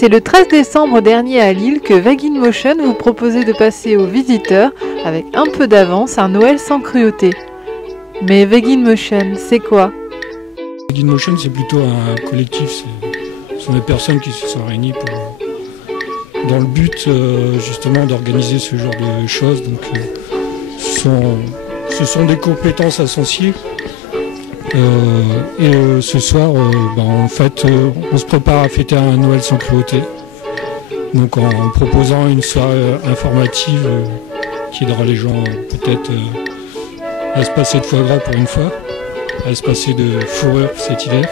C'est le 13 décembre dernier à Lille que Vegan Motion vous proposait de passer aux visiteurs, avec un peu d'avance, un Noël sans cruauté. Mais Vegan Motion, c'est quoi? Vegan Motion, c'est plutôt un collectif, ce sont des personnes qui se sont réunies dans le but justement d'organiser ce genre de choses. Donc, ce sont des compétences associées. Ce soir, en fait, on se prépare à fêter un Noël sans cruauté. Donc en proposant une soirée informative qui aidera les gens peut-être à se passer de foie gras pour une fois, à se passer de fourrure cet hiver.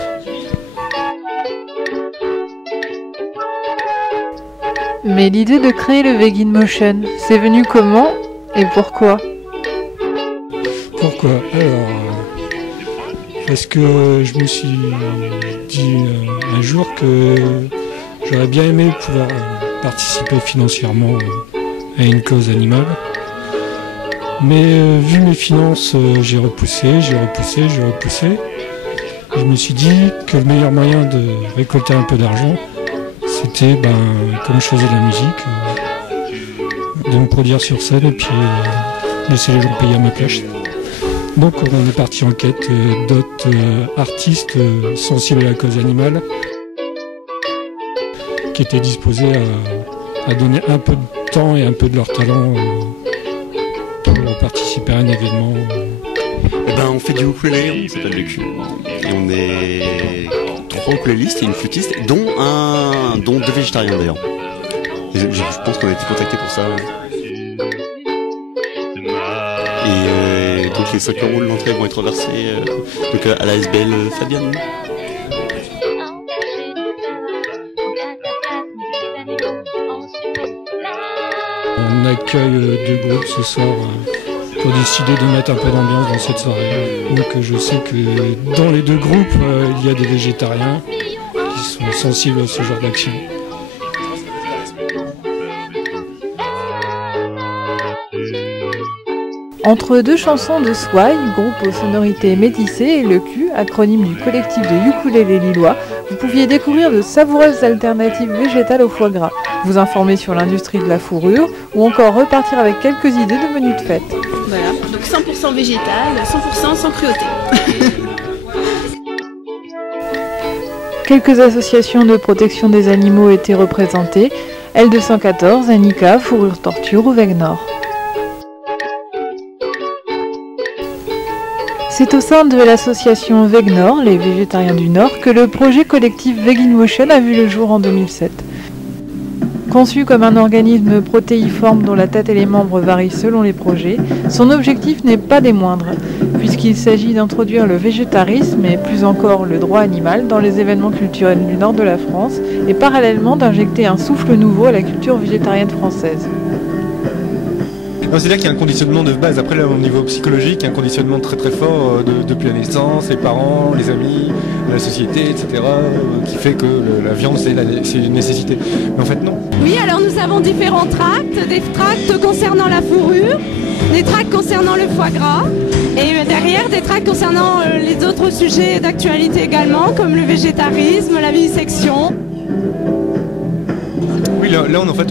Mais l'idée de créer le Vegan Motion, c'est venu comment et pourquoi? Pourquoi? Alors, parce que je me suis dit un jour que j'aurais bien aimé pouvoir participer financièrement à une cause animale. Mais vu mes finances, j'ai repoussé. Je me suis dit que le meilleur moyen de récolter un peu d'argent, c'était, comme je faisais de la musique, de me produire sur scène et puis laisser les gens payer à ma place. Donc on est parti en quête d'autres artistes sensibles à la cause animale qui étaient disposés à donner un peu de temps et un peu de leur talent pour participer à un événement. On fait du ukulélé, on s'appelle le Q. Et on est 3 ukulélistes et une flûtiste, dont 2 végétariens d'ailleurs. Et je pense qu'on a été contactés pour ça. Et donc les 5 € de l'entrée vont être versés à la SBL Fabienne. On accueille 2 groupes ce soir pour décider de mettre un peu d'ambiance dans cette soirée. Donc je sais que dans les 2 groupes, il y a des végétariens qui sont sensibles à ce genre d'action. Entre 2 chansons de Swai, groupe aux sonorités métissées, et le Q, acronyme du collectif de ukulélés lillois, vous pouviez découvrir de savoureuses alternatives végétales au foie gras, vous informer sur l'industrie de la fourrure, ou encore repartir avec quelques idées de menus de fête. Voilà, donc 100% végétal, 100% sans cruauté. Quelques associations de protection des animaux étaient représentées, L214, Anika, Fourrure Torture ou Vegnor. C'est au sein de l'association Vegnor, les végétariens du Nord, que le projet collectif Vegan Motion a vu le jour en 2007. Conçu comme un organisme protéiforme dont la tête et les membres varient selon les projets, son objectif n'est pas des moindres, puisqu'il s'agit d'introduire le végétarisme et plus encore le droit animal dans les événements culturels du nord de la France et parallèlement d'injecter un souffle nouveau à la culture végétarienne française. C'est-à-dire qu'il y a un conditionnement de base. Après, là, au niveau psychologique, il y a un conditionnement très très fort depuis la naissance, les parents, les amis, la société, etc., qui fait que la viande, c'est une nécessité. Mais en fait, non. Oui, alors nous avons différents tracts, des tracts concernant la fourrure, des tracts concernant le foie gras, et derrière, des tracts concernant les autres sujets d'actualité également, comme le végétarisme, la vivisection. Oui, là en fait,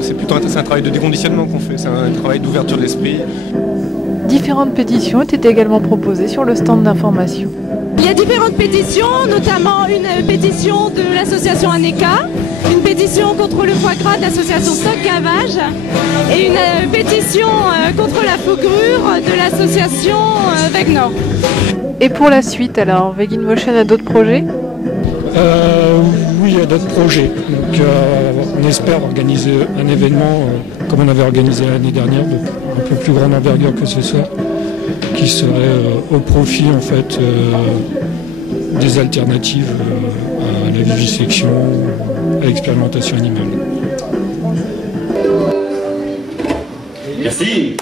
c'est un travail de déconditionnement qu'on fait, c'est un travail d'ouverture d'esprit. Différentes pétitions étaient également proposées sur le stand d'information. Il y a différentes pétitions, notamment une pétition de l'association Aneka, une pétition contre le foie gras de l'association Stock Gavage et une pétition contre la fourrure de l'association Vegnor. Et pour la suite, alors, Vegan Motion a d'autres projets ? Oui, il y a d'autres projets. Donc, on espère organiser un événement comme on avait organisé l'année dernière, de un peu plus grande envergure que ce soir, qui serait au profit en fait des alternatives à la vivisection, à l'expérimentation animale. Merci.